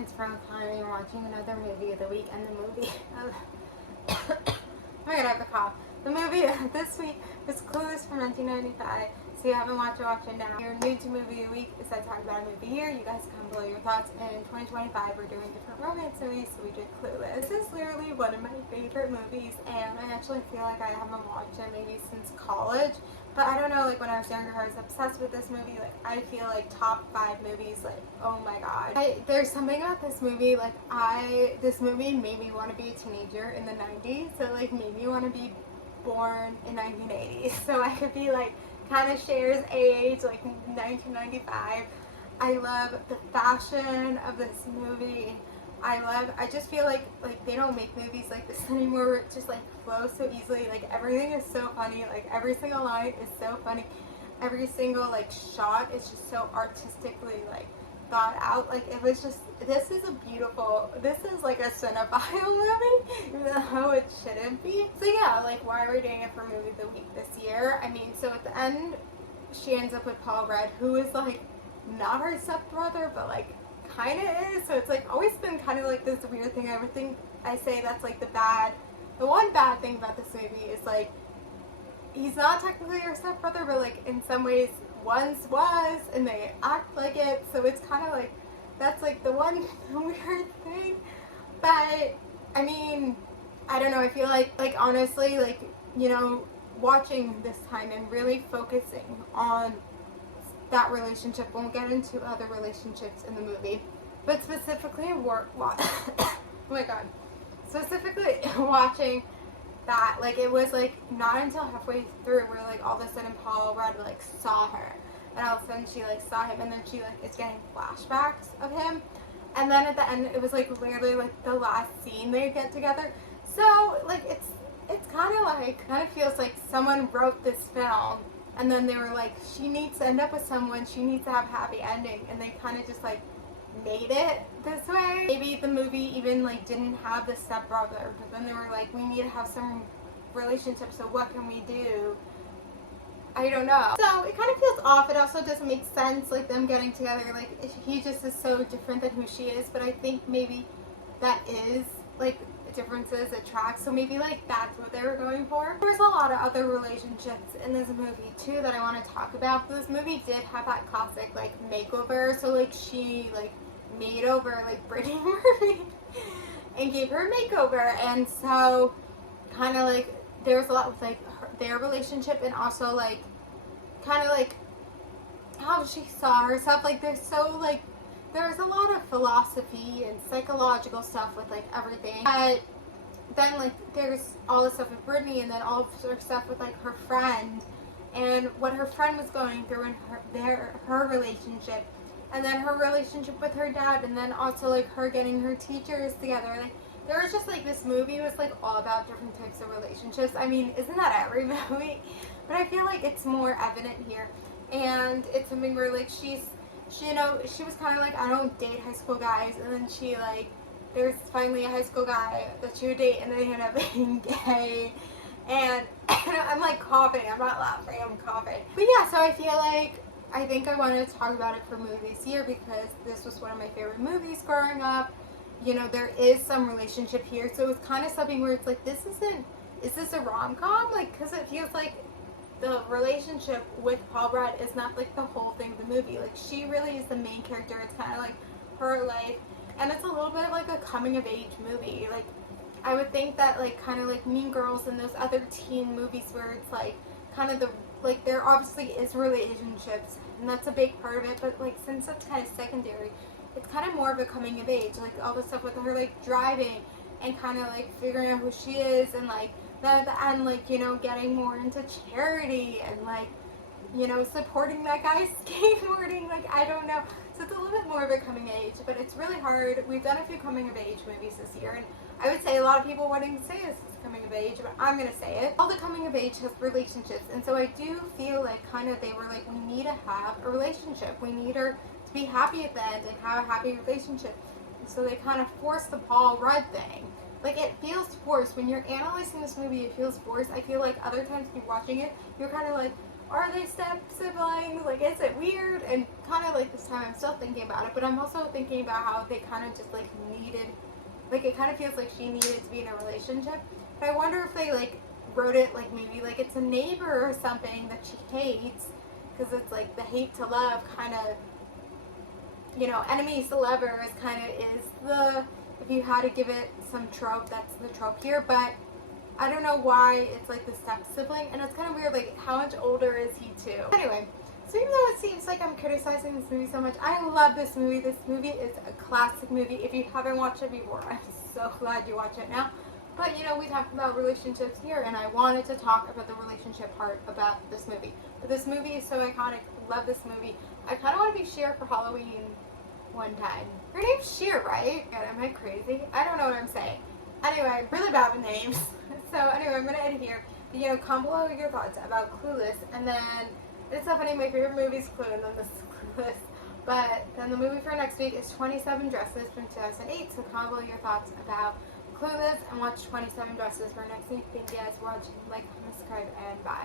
it's from finally watching another movie of the week, and the movie of oh my god, I have a cough. The movie this week was Clueless from 1995. So you haven't watched it, watch it now. If you're new to movie of the week, as I talk about a movie here, you guys come below your thoughts. And in 2025, we're doing different romance movies, so we did Clueless. This is literally one of my favorite movies, and I actually feel like I haven't watched it maybe since college. But I don't know, like when I was younger, I was obsessed with this movie. Like I feel like top 5 movies, like oh my god. There's something about this movie, like this movie made me want to be a teenager in the 90s. So like made me want to be born in 1980s. So I could be like kind of shares age, like 1995. I love the fashion of this movie. I just feel like they don't make movies like this anymore where it just like flows so easily. Like everything is so funny. Like every single line is so funny. Every single like shot is just so artistically like thought out. Like it was just, this is like a cinephile movie, even though it shouldn't be. So yeah, like why are we doing it for movie of the week this year? I mean, so at the end she ends up with Paul Rudd, who is like not her stepbrother, but like kind of is. So it's like always been kind of like this weird thing. Everything I say that's like the one bad thing about this movie is like he's not technically her stepbrother, but like in some ways once was, and they act like it. So it's kind of like that's like the one weird thing. But I mean, I don't know. I feel like honestly, like you know, watching this time and really focusing on that relationship. Won't get into other relationships in the movie, but specifically oh my god, specifically watching that, like it was like not until halfway through where like all of a sudden Paul Rudd like saw her, and all of a sudden she like saw him, and then she like is getting flashbacks of him, and then at the end it was like literally like the last scene they get together. So like it's kind of feels like someone wrote this film and then they were like, she needs to end up with someone, she needs to have a happy ending, and they kind of just like made it this way. Maybe the movie even like didn't have the stepbrother, but then they were like, we need to have some relationship, so what can we do? I don't know. So it kind of feels off. It also doesn't make sense, like them getting together. Like he just is so different than who she is, but I think maybe that is like differences attract, so maybe like that's what they were going for. There's a lot of other relationships in this movie too that I want to talk about. This movie did have that classic like makeover, so like she like made over like Brittany Murphy and gave her a makeover, and so kind of like there's a lot with like their relationship, and also like kind of like how she saw herself. Like there's a lot of philosophy and psychological stuff with like everything. But then like there's all this stuff with Brittany, and then all of her stuff with like her friend and what her friend was going through in her relationship, and then her relationship with her dad, and then also like her getting her teachers together. Like there was just like this movie was like all about different types of relationships. I mean, isn't that every movie? But I feel like it's more evident here, and it's something where like she you know, she was kind of like, I don't date high school guys, and then she like, there's finally a high school guy that she would date, and then he ended up being gay, and I'm like coughing, I'm not laughing, I'm coughing. But yeah, so I feel like, I think I wanted to talk about it for movie this year because this was one of my favorite movies growing up. You know, there is some relationship here, so it's kind of something where it's like, is this a rom-com? Like, because it feels like the relationship with Paul Rudd is not like the whole thing of the movie. Like she really is the main character. It's kind of like her life, and it's a little bit of like a coming of age movie. Like I would think that like kind of like Mean Girls and those other teen movies where it's like kind of the like there obviously is relationships and that's a big part of it, but like since that's kind of secondary, it's kind of more of a coming of age. Like all the stuff with her like driving and kind of like figuring out who she is, and like then at the end, like, you know, getting more into charity and, like, you know, supporting that guy skateboarding, like, I don't know. So it's a little bit more of a coming of age, but it's really hard. We've done a few coming of age movies this year, and I would say a lot of people wouldn't say this is coming of age, but I'm going to say it. All the coming of age has relationships, and so I do feel like kind of they were like, we need to have a relationship. We need her to be happy at the end and have a happy relationship. And so they kind of forced the Paul Rudd thing. Like, it feels forced. When you're analyzing this movie, it feels forced. I feel like other times you're watching it, you're kind of like, Are they step siblings? Like, is it weird? And kind of like this time I'm still thinking about it, but I'm also thinking about how they kind of just like needed, like it kind of feels like she needed to be in a relationship. But I wonder if they like wrote it like maybe like it's a neighbor or something that she hates, because it's like the hate to love kind of, you know, enemies to lovers kind of is the, if you had to give it some trope, that's the trope here. But I don't know why it's like the step sibling, and it's kind of weird, like how much older is he too? Anyway, so even though it seems like I'm criticizing this movie so much, I love this movie. This movie is a classic movie. If you haven't watched it before, I'm so glad you watch it now. But you know, we talked about relationships here, and I wanted to talk about the relationship part about this movie. But this movie is so iconic. Love this movie. I kind of want to be Cher for Halloween one time. Her name's Cher, right? God, am I crazy? I don't know what I'm saying. Anyway, really bad with names. So anyway, I'm going to end here. But, you know, comment below your thoughts about Clueless. And then, it's so funny, my favorite movie is Clue, and then this is Clueless. But then the movie for next week is 27 Dresses from 2008. So comment below your thoughts about Clueless and watch 27 Dresses for next week. Thank you guys for watching. Like, comment, subscribe, and bye.